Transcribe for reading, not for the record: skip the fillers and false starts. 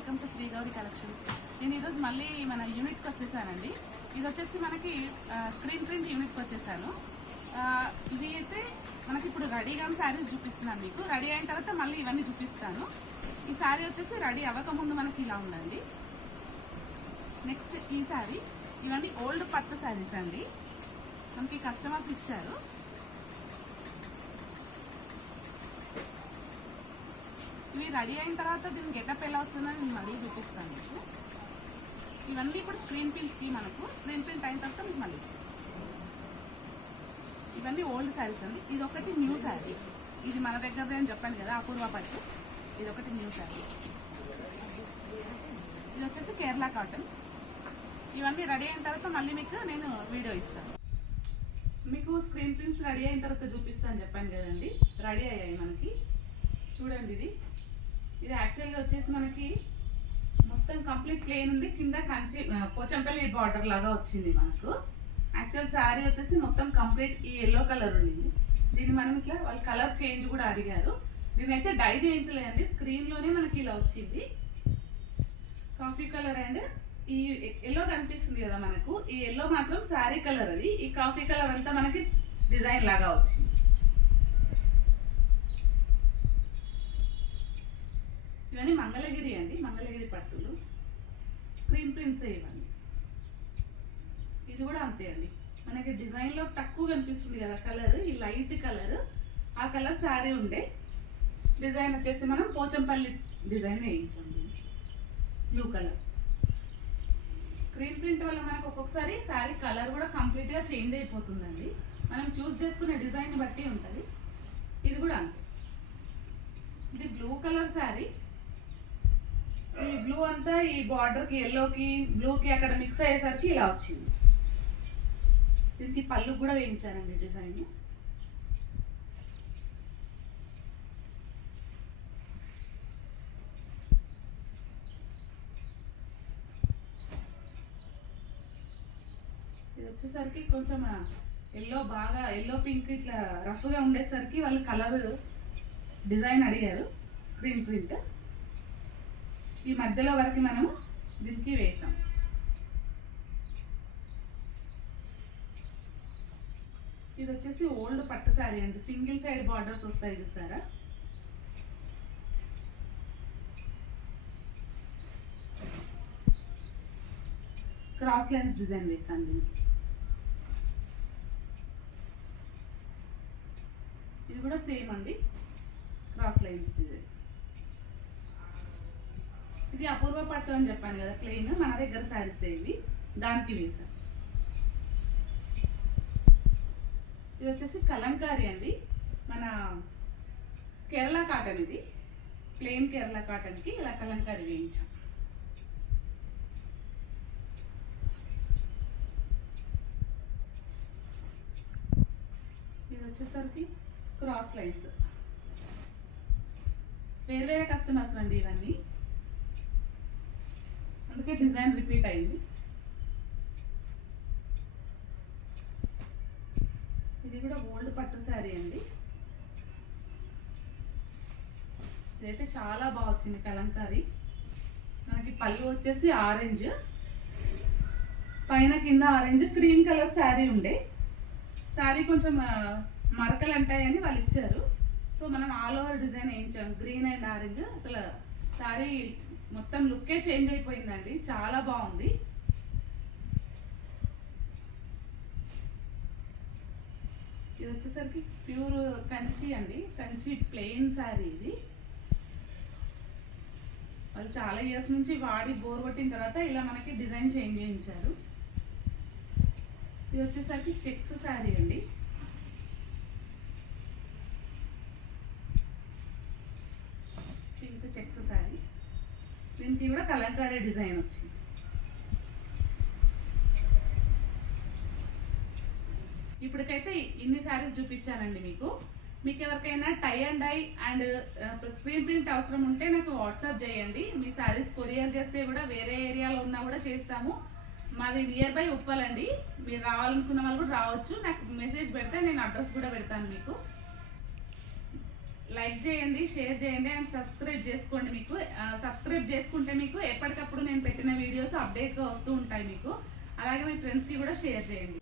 Welcome to Sri Gowri collections. నేను ఈరోజు మళ్ళీ మన యూనిట్కి వచ్చేసానండి. ఇది వచ్చేసి మనకి స్క్రీన్ ప్రింట్ యూనిట్కి వచ్చేసాను. ఇవి అయితే మనకి ఇప్పుడు రెడీగా శారీస్ చూపిస్తున్నాను మీకు. రెడీ అయిన తర్వాత మళ్ళీ ఇవన్నీ చూపిస్తాను. ఈ శారీ వచ్చేసి రెడీ అవ్వకముందు మనకి ఇలా ఉందండి. నెక్స్ట్ ఈ శారీ, ఇవన్నీ ఓల్డ్ పట్టు శారీస్ అండి, మనకి కస్టమర్స్ ఇచ్చారు. ఇవి రెడీ అయిన తర్వాత దీని గెటప్ ఎలా వస్తుందని నేను మళ్ళీ చూపిస్తాను మీకు. ఇవన్నీ ఇప్పుడు స్క్రీన్ ప్రింట్స్కి మనకు స్క్రీన్ ప్రింట్ అయిన తర్వాత మీకు మళ్ళీ చూపిస్తాను. ఇవన్నీ ఓల్డ్ శారీస్ అండి. ఇది ఒకటి న్యూ శారీ, ఇది మన దగ్గరదే అని చెప్పాను కదా, అపూర్వ పట్టు. ఇది ఒకటి న్యూ శారీ. ఇది వచ్చేసి కేరళ కాటన్. ఇవన్నీ రెడీ అయిన తర్వాత మళ్ళీ మీకు నేను వీడియో ఇస్తాను. మీకు స్క్రీన్ ప్రింట్స్ రెడీ అయిన తర్వాత చూపిస్తాను చెప్పాను కదండి. రెడీ అయ్యాయి మనకి. చూడండి, ఇది యాక్చువల్గా వచ్చేసి మనకి మొత్తం కంప్లీట్ ప్లేన్ ఉంది. కింద కంచి పోచంపల్లి బార్డర్ లాగా వచ్చింది మనకు. యాక్చువల్ శారీ వచ్చేసి మొత్తం కంప్లీట్ ఈ ఎల్లో కలర్ ఉండింది. దీన్ని మనం ఇట్లా వాళ్ళు కలర్ చేంజ్ కూడా అడిగారు. దీన్ని అయితే డై చేయించలేదండి, స్క్రీన్లోనే మనకి ఇలా వచ్చింది. కాఫీ కలర్ అండ్ ఈ ఎల్లో కనిపిస్తుంది కదా మనకు, ఈ ఎల్లో మాత్రం శారీ కలర్ అది. ఈ కాఫీ కలర్ అంతా మనకి డిజైన్ లాగా వచ్చింది. ఇవన్నీ మంగళగిరి అండి, మంగళగిరి పట్టులు. స్క్రీన్ ప్రింట్స్ ఇవన్నీ. ఇది కూడా అంతే అండి, మనకి డిజైన్లో తక్కువ కనిపిస్తుంది కదా కలర్, ఈ లైట్ కలర్, ఆ కలర్ శారీ ఉండే. డిజైన్ వచ్చేసి మనం పోచంపల్లి డిజైన్ వేయించండి, బ్లూ కలర్. స్క్రీన్ ప్రింట్ వల్ల మనకు ఒక్కొక్కసారి శారీ కలర్ కూడా కంప్లీట్గా చేంజ్ అయిపోతుందండి. మనం చూస్ చేసుకునే డిజైన్ బట్టి ఉంటుంది. ఇది కూడా అంతే. ఇది బ్లూ కలర్ శారీ. ఈ బ్లూ అంతా ఈ బార్డర్కి ఎల్లోకి బ్లూకి అక్కడ మిక్స్ అయ్యేసరికి ఇలా వచ్చింది. దీనికి పళ్ళు కూడా వేయించానండి డిజైన్. ఇది వచ్చేసరికి కొంచెం ఎల్లో, బాగా ఎల్లో పింక్ ఇట్లా రఫ్గా ఉండేసరికి వాళ్ళు కలర్ డిజైన్ అడిగారు. స్క్రీన్ ప్రింట్ ఈ మధ్యలో వరకు మనము దీనికి వేసాం. ఇది వచ్చేసి ఓల్డ్ పట్టు శారీ అండి, సింగిల్ సైడ్ బార్డర్స్ వస్తాయి చూసారా. క్రాస్ లైన్స్ డిజైన్ వేసాను దీనికి. ఇది కూడా సేమ్ అండి, క్రాస్ లైన్స్ డిజైన్. ఇది అపూర్వ పట్టు అని చెప్పాను కదా, ప్లెయిన్ మన దగ్గర శారీస్ ఇవి, దానికి వేసాను. ఇది వచ్చేసి కలంకారీ అండి, మన కేరళ కాటన్. ఇది ప్లెయిన్ కేరళ కాటన్కి ఇలా కలంకారీ వేయించాం. ఇది వచ్చేసరికి క్రాస్ లైన్స్. వేరే వేరే కస్టమర్స్ అండి ఇవన్నీ, అందుకే డిజైన్ రిపీట్ అయింది. ఇది కూడా ఓల్డ్ పట్టు శారీ అండి. ఇదైతే చాలా బాగా వచ్చింది కలంకారీ. మనకి పళ్ళు వచ్చేసి ఆరెంజ్, పైన కింద ఆరెంజ్, క్రీమ్ కలర్ శారీ ఉండే. శారీ కొంచెం మరకలు అంటాయని వాళ్ళు ఇచ్చారు. సో మనం ఆల్ ఓవర్ డిజైన్ వేయించాం, గ్రీన్ అండ్ ఆరెంజ్. అసలు శారీ మొత్తం లుక్కే చేంజ్ అయిపోయిందండి, చాలా బాగుంది. ఇది వచ్చేసరికి ప్యూర్ కంచి అండి, కంచి ప్లెయిన్ శారీ. ఇది వాళ్ళు చాలా ఇయర్స్ నుంచి వాడి బోర్ కొట్టిన తర్వాత ఇలా మనకి డిజైన్ చేంజ్ చేయించారు. ఇది వచ్చేసరికి చెక్స్ శారీ అండి. పింక్ చెక్స్ శారీ, దీనికి కూడా కలంకారీ డిజైన్ వచ్చింది. ఇప్పటికైతే ఇన్ని శారీస్ చూపించానండి మీకు. మీకు ఎవరికైనా tie and die and screen print అవసరం ఉంటే నాకు వాట్సాప్ చేయండి. మీ శారీస్ కొరియర్ చేస్తే కూడా వేరే ఏరియాలో ఉన్నా కూడా చేస్తాము. మాది నియర్ బై ఉప్పల్ అండి. మీరు రావాలనుకున్న వాళ్ళు కూడా రావచ్చు. నాకు మెసేజ్ పెడితే నేను అడ్రస్ కూడా పెడతాను మీకు. లైక్ చేయండి, షేర్ చేయండి అండ్ సబ్స్క్రైబ్ చేసుకోండి. మీకు సబ్స్క్రైబ్ చేసుకుంటే మీకు ఎప్పటికప్పుడు నేను పెట్టిన వీడియోస్ అప్డేట్గా వస్తూ ఉంటాయి మీకు. అలాగే మీ ఫ్రెండ్స్కి కూడా షేర్ చేయండి.